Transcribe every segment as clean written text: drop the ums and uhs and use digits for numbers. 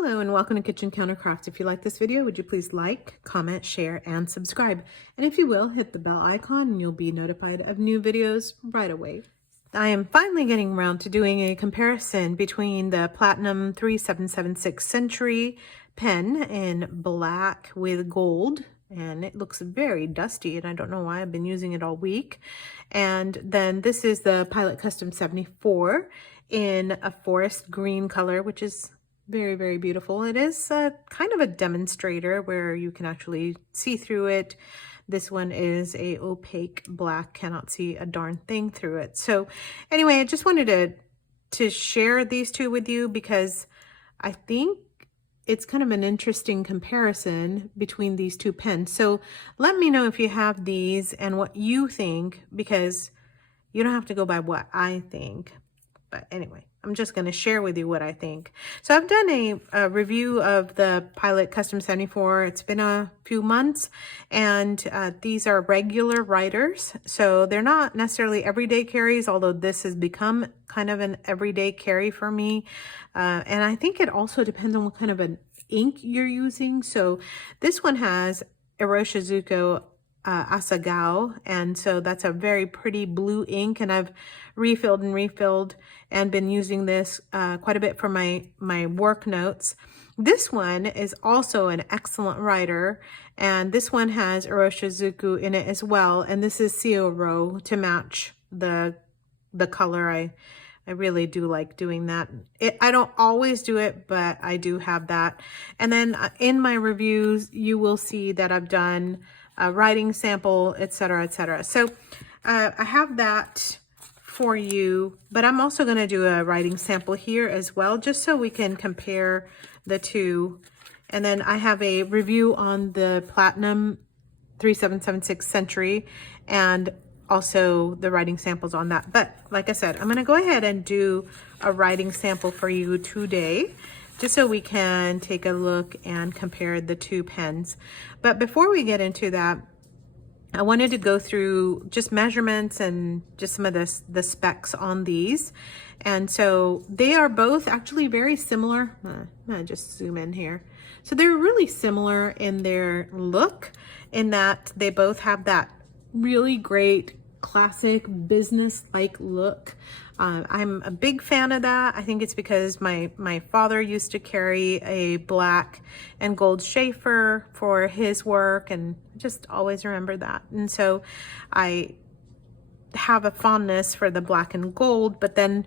Hello and welcome to Kitchen Countercraft. If you like this video, would you please like, comment, share, and subscribe? And if you will, hit the bell icon and you'll be notified of new videos right away. I am finally getting around to doing a comparison between the Platinum 3776 Century pen in black with gold, and it looks very dusty, and I don't know why. I've been using it all week. And then this is the Pilot Custom 74 in a forest green color, which is very, very beautiful. It is kind of a demonstrator where you can actually see through it. This one is a opaque black, cannot see a darn thing through it. So anyway, I just wanted to share these two with you because I think it's kind of an interesting comparison between these two pens. So let me know if you have these and what you think, because you don't have to go by what I think. But anyway, I'm just going to share with you what I think. So I've done a review of the Pilot Custom 74. It's been a few months, and these are regular writers. So they're not necessarily everyday carries, although this has become kind of an everyday carry for me. And I think it also depends on what kind of an ink you're using. So this one has Iroshizuku Asagao, and so that's a very pretty blue ink, and I've refilled and been using this quite a bit for my work notes. This one is also an excellent writer, and this one has Iroshizuku in it as well, and this is Seoro to match the color. I really do like doing that. I don't always do it, but I do have that. And then in my reviews, you will see that I've done a writing sample, etc., etc. So I have that for you, but I'm also going to do a writing sample here as well, just so we can compare the two. And then I have a review on the Platinum 3776 Century and also the writing samples on that. But like I said, I'm going to go ahead and do a writing sample for you today, just so we can take a look and compare the two pens. But before we get into that, I wanted to go through just measurements and just some of the specs on these. And so they are both actually very similar. I'm gonna just zoom in here. So they're really similar in their look, in that they both have that really great classic business-like look. I'm a big fan of that. I think it's because my father used to carry a black and gold Schaefer for his work, and just always remember that. And so I have a fondness for the black and gold, but then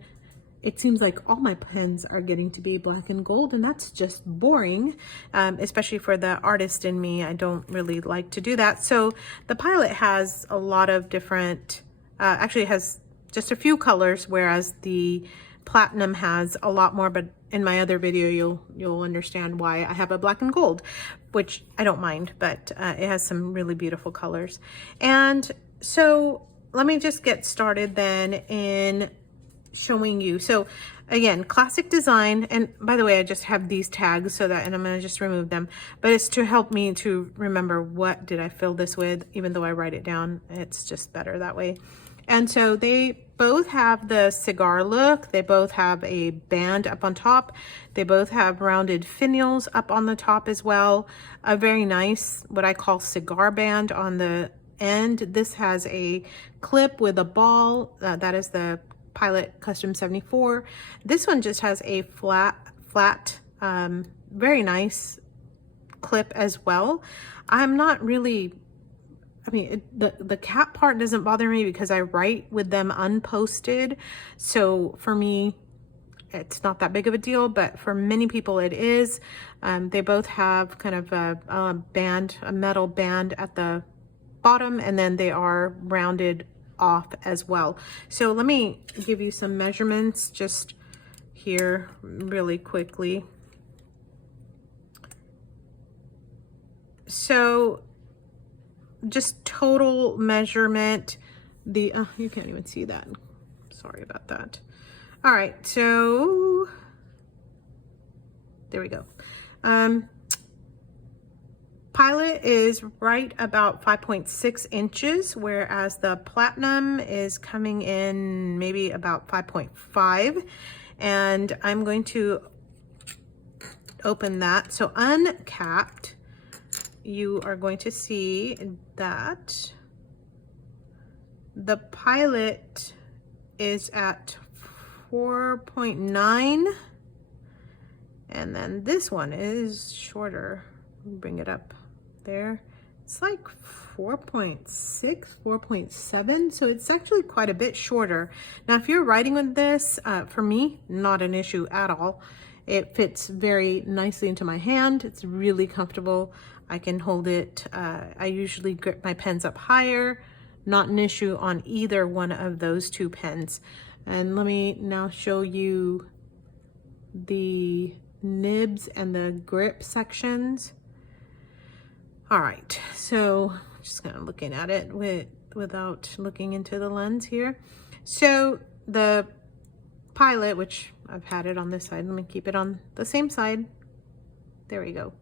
it seems like all my pens are getting to be black and gold, and that's just boring, especially for the artist in me. I don't really like to do that. So the Pilot has a lot of different, actually has just a few colors, whereas the Platinum has a lot more. But in my other video, you'll understand why I have a black and gold, which I don't mind, but it has some really beautiful colors. And so let me just get started then in showing you. So again, classic design, and by the way, I just have these tags so that, and I'm going to just remove them, but it's to help me to remember what did I fill this with. Even though I write it down, it's just better that way. And so they both have the cigar look. They both have a band up on top. They both have rounded finials up on the top as well. A very nice, what I call cigar band on the end. This has a clip with a ball. That is the Pilot Custom 74. This one just has a flat, very nice clip as well. I'm not really, I mean, the cap part doesn't bother me because I write with them unposted. So for me, it's not that big of a deal, but for many people it is. They both have kind of a band, a metal band at the bottom, and then they are rounded off as well. So let me give you some measurements just here really quickly. So just total measurement, the you can't even see that, sorry about that. All right, so there we go. Pilot is right about 5.6 inches, whereas the Platinum is coming in maybe about 5.5. And I'm going to open that. So uncapped, you are going to see that the Pilot is at 4.9, and then this one is shorter. Bring it up there. It's like 4.6, 4.7, so it's actually quite a bit shorter. Now, if you're writing with this, for me, not an issue at all. It fits very nicely into my hand. It's really comfortable. I can hold it. I usually grip my pens up higher. Not an issue on either one of those two pens. And let me now show you the nibs and the grip sections. All right, so just kind of looking at it without looking into the lens here. So the Pilot, which I've had it on this side, let me keep it on the same side. There we go.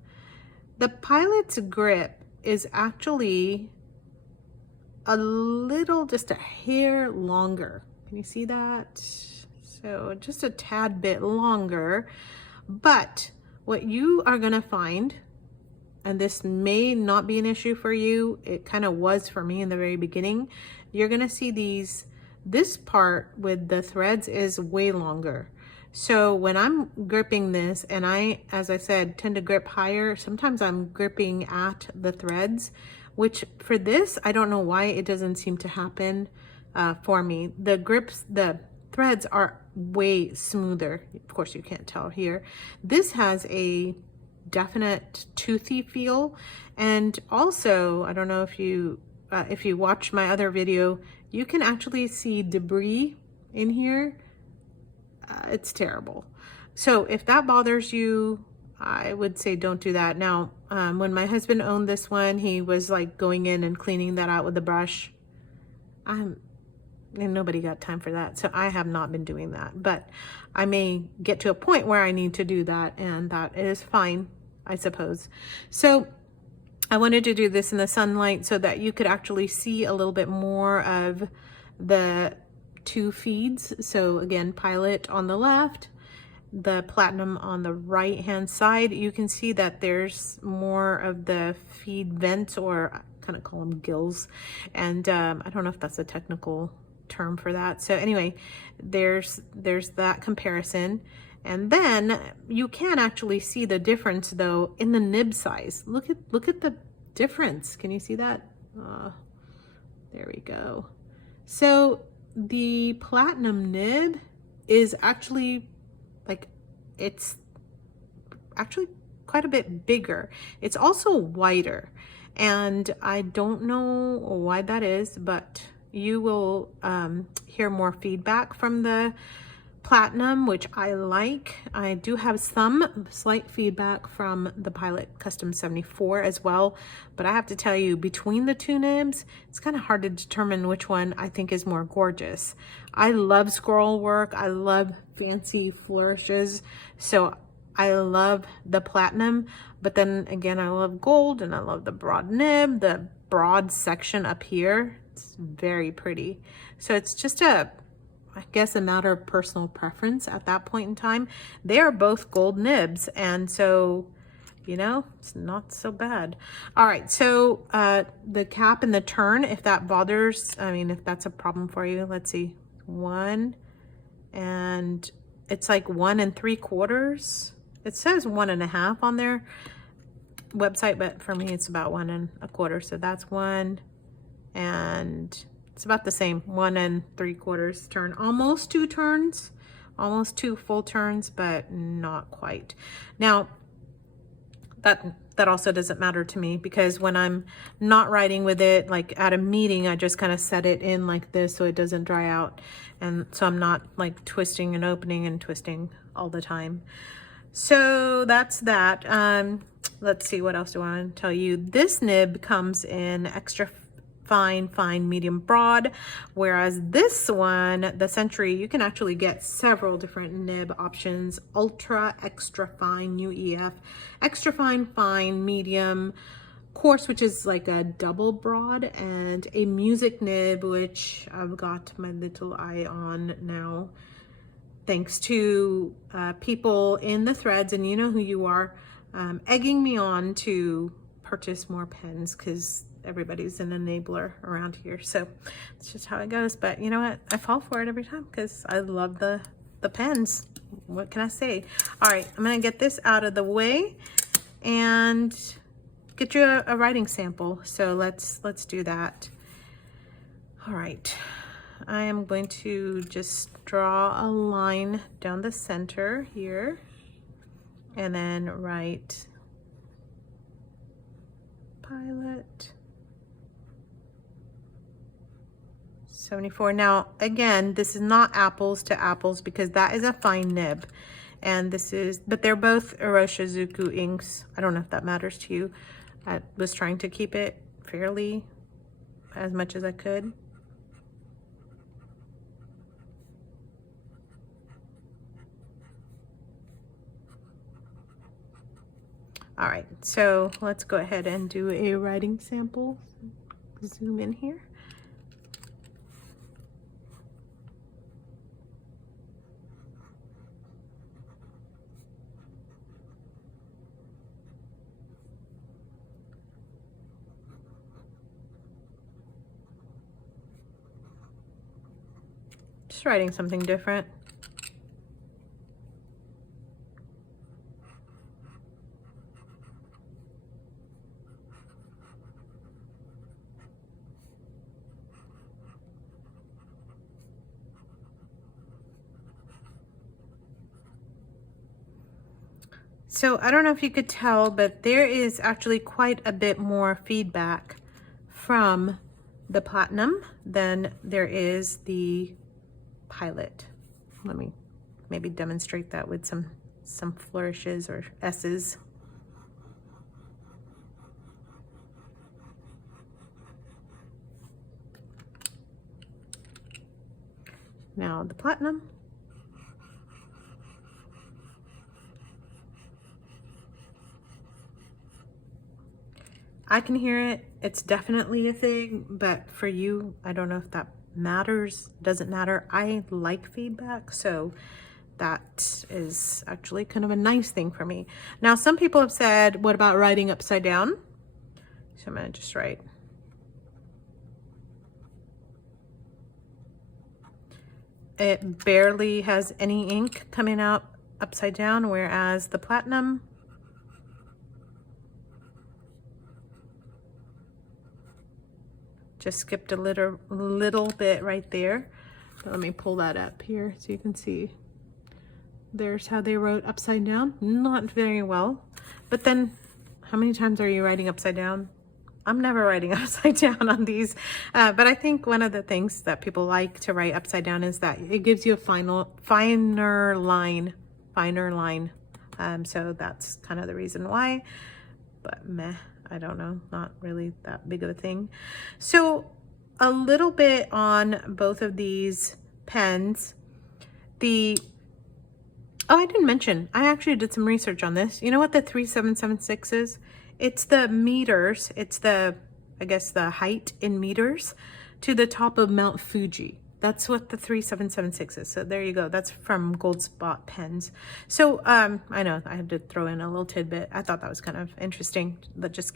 The Pilot's grip is actually a little, just a hair longer. Can you see that? So just a tad bit longer. But what you are gonna find, and this may not be an issue for you, it kind of was for me in the very beginning, you're gonna see this part with the threads is way longer. So when I'm gripping this, and I, as I said, tend to grip higher, sometimes I'm gripping at the threads, which for this, I don't know why it doesn't seem to happen for me. The grips, the threads are way smoother. Of course, you can't tell here. This has a definite toothy feel. And also, I don't know if you watched my other video, you can actually see debris in here. It's terrible. So if that bothers you, I would say don't do that. Now, when my husband owned this one, he was like going in and cleaning that out with a brush. And nobody got time for that. So I have not been doing that, but I may get to a point where I need to do that, and that is fine, I suppose. So I wanted to do this in the sunlight so that you could actually see a little bit more of the two feeds. So again, Pilot on the left, the Platinum on the right hand side. You can see that there's more of the feed vents, or I kind of call them gills, and I don't know if that's a technical term for that. So anyway, there's that comparison. And then you can actually see the difference though in the nib size. Look at the difference. Can you see that? There we go. So the Platinum nib is actually it's actually quite a bit bigger. It's also wider, and I don't know why that is, but you will hear more feedback from the Platinum, which I like. I do have some slight feedback from the Pilot Custom 74 as well, but I have to tell you, between the two nibs, it's kind of hard to determine which one I think is more gorgeous. I love scroll work. I love fancy flourishes, so I love the Platinum, but then again, I love gold, and I love the broad nib, the broad section up here. It's very pretty. So it's just I guess a matter of personal preference at that point in time. They are both gold nibs, and so, you know, it's not so bad. All right, so the cap and the turn, if that bothers, I mean, if that's a problem for you, let's see, 1, and it's like 1 3/4. It says 1 1/2 on their website, but for me, it's about 1 1/4. So that's 1, and it's about the same, 1 3/4 turn, almost 2 turns, almost 2 full turns, but not quite. Now, that also doesn't matter to me, because when I'm not writing with it, like at a meeting, I just kind of set it in like this so it doesn't dry out, and so I'm not like twisting and opening and twisting all the time. So that's that. Let's see, what else do I want to tell you? This nib comes in extra fine, medium, broad, whereas this one, the Century, you can actually get several different nib options: ultra, extra fine, UEF, extra fine, medium, coarse, which is like a double broad, and a music nib, which I've got my little eye on now. thanks to people in the threads, and you know who you are, egging me on to purchase more pens because everybody's an enabler around here. So it's just how it goes. But you know what? I fall for it every time because I love the pens. What can I say? All right, I'm gonna get this out of the way and get you a writing sample. So let's do that. All right, I am going to just draw a line down the center here and then write pilot 74. Now again, this is not apples to apples because that is a fine nib, and this is, but they're both Iroshizuku inks. I don't know if that matters to you. I was trying to keep it fairly as much as I could. All right, so let's go ahead and do a writing sample. Zoom in here. Just writing something different. So I don't know if you could tell, but there is actually quite a bit more feedback from the platinum than there is the pilot. Let me maybe demonstrate that with some flourishes or S's. Now the platinum. I can hear it. It's definitely a thing, but for you, I don't know if that matters. Doesn't matter. I like feedback, so that is actually kind of a nice thing for me. Now, some people have said, what about writing upside down? So I'm gonna just write. It barely has any ink coming out upside down, whereas the platinum just skipped a little bit right there. Let me pull that up here so you can see. There's how they wrote upside down. Not very well. But then, how many times are you writing upside down? I'm never writing upside down on these. But I think one of the things that people like to write upside down is that it gives you a finer line. So that's kind of the reason why. But meh. I don't know, not really that big of a thing. So a little bit on both of these pens. Oh, I didn't mention, I actually did some research on this. You know what the 3776 is? It's the meters, it's the, I guess the height in meters to the top of Mount Fuji. That's what the 3776 is. So there you go. That's from Gold Spot Pens. So I know I had to throw in a little tidbit. I thought that was kind of interesting. That just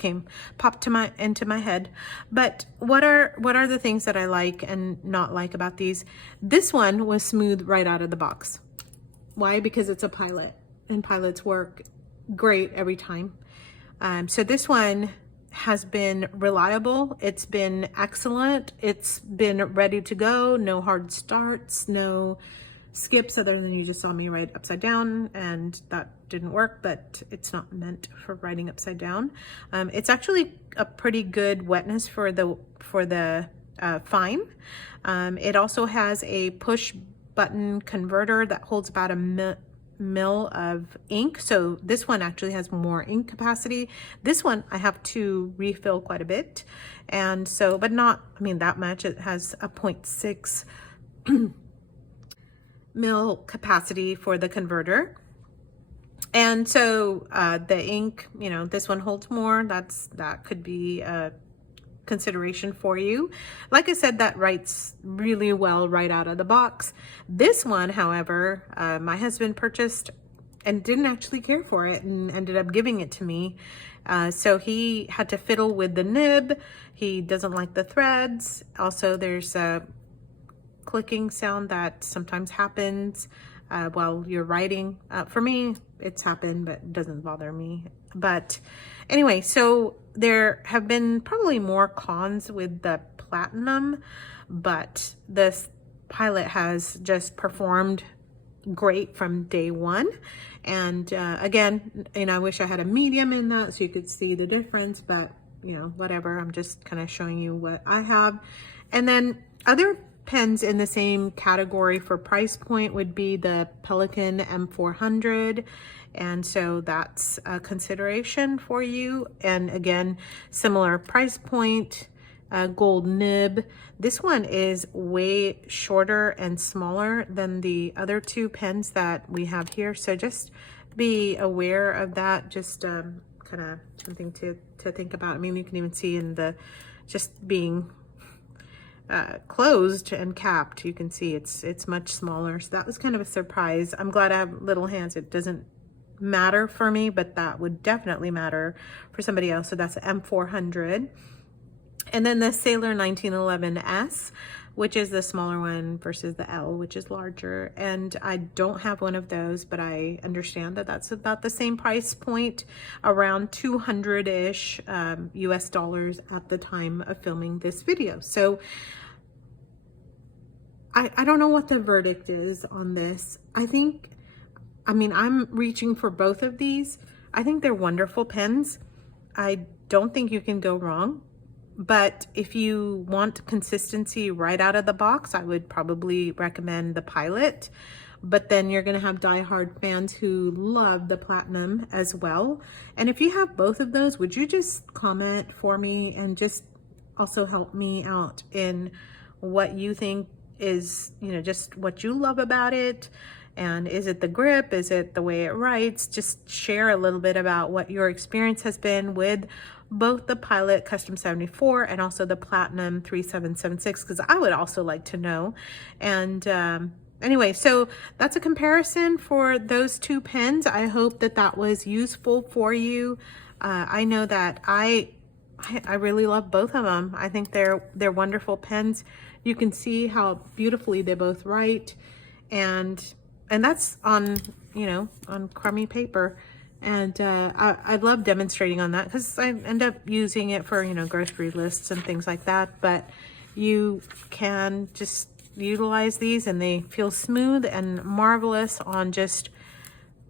popped into my head. But what are the things that I like and not like about these? This one was smooth right out of the box. Why? Because it's a pilot, and pilots work great every time. So this one has been reliable. It's been excellent. It's been ready to go. No hard starts, no skips, other than you just saw me write upside down, and that didn't work, but it's not meant for writing upside down. It's actually a pretty good wetness for the fine. It also has a push button converter that holds about a mil of ink. So this one actually has more ink capacity. This one I have to refill quite a bit. And so, but not, I mean, that much. It has a 0.6 mil capacity for the converter. And so the ink, you know, this one holds more. That could be consideration for you. Like I said, that writes really well right out of the box. This one, however, my husband purchased and didn't actually care for it and ended up giving it to me. So he had to fiddle with the nib. He doesn't like the threads. Also, there's a clicking sound that sometimes happens while you're writing. For me, it's happened, but it doesn't bother me. But anyway, so there have been probably more cons with the platinum, but this pilot has just performed great from day one. And again, I wish I had a medium in that so you could see the difference, but whatever. I'm just kind of showing you what I have. And then other pens in the same category for price point would be the Pelikan M400. And so that's a consideration for you. And again, similar price point, gold nib. This one is way shorter and smaller than the other two pens that we have here. So just be aware of that. Just kind of something to think about. I mean, you can even see in the just being closed and capped, you can see it's much smaller. So that was kind of a surprise. I'm glad I have little hands. It doesn't matter for me, but that would definitely matter for somebody else. So that's an M400. And then the Sailor 1911S, which is the smaller one versus the L, which is larger. And I don't have one of those, but I understand that that's about the same price point, around 200-ish US dollars at the time of filming this video. So I don't know what the verdict is on this. I'm reaching for both of these. I think they're wonderful pens. I don't think you can go wrong. But if you want consistency right out of the box, I would probably recommend the Pilot. But then you're going to have diehard fans who love the Platinum as well. And if you have both of those, would you just comment for me and just also help me out in what you think is, just what you love about it? And is it the grip? Is it the way it writes? Just share a little bit about what your experience has been with both the Pilot Custom 74 and also the Platinum 3776, because I would also like to know. And anyway, so that's a comparison for those two pens. I hope that that was useful for you. I know that I really love both of them. I think they're wonderful pens. You can see how beautifully they both write, and that's on on crummy paper. And I love demonstrating on that because I end up using it for grocery lists and things like that. But you can just utilize these and they feel smooth and marvelous on just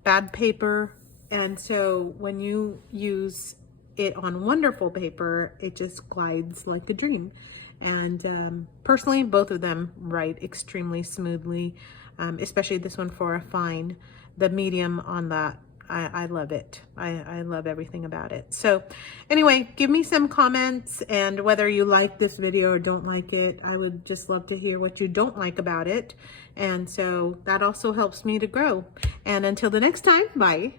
bad paper. And so when you use it on wonderful paper, it just glides like a dream. And personally, both of them write extremely smoothly, especially this one for a fine. The medium on that, I love it. I love everything about it. So anyway, give me some comments, and whether you like this video or don't like it, I would just love to hear what you don't like about it. And so that also helps me to grow. And until the next time, bye.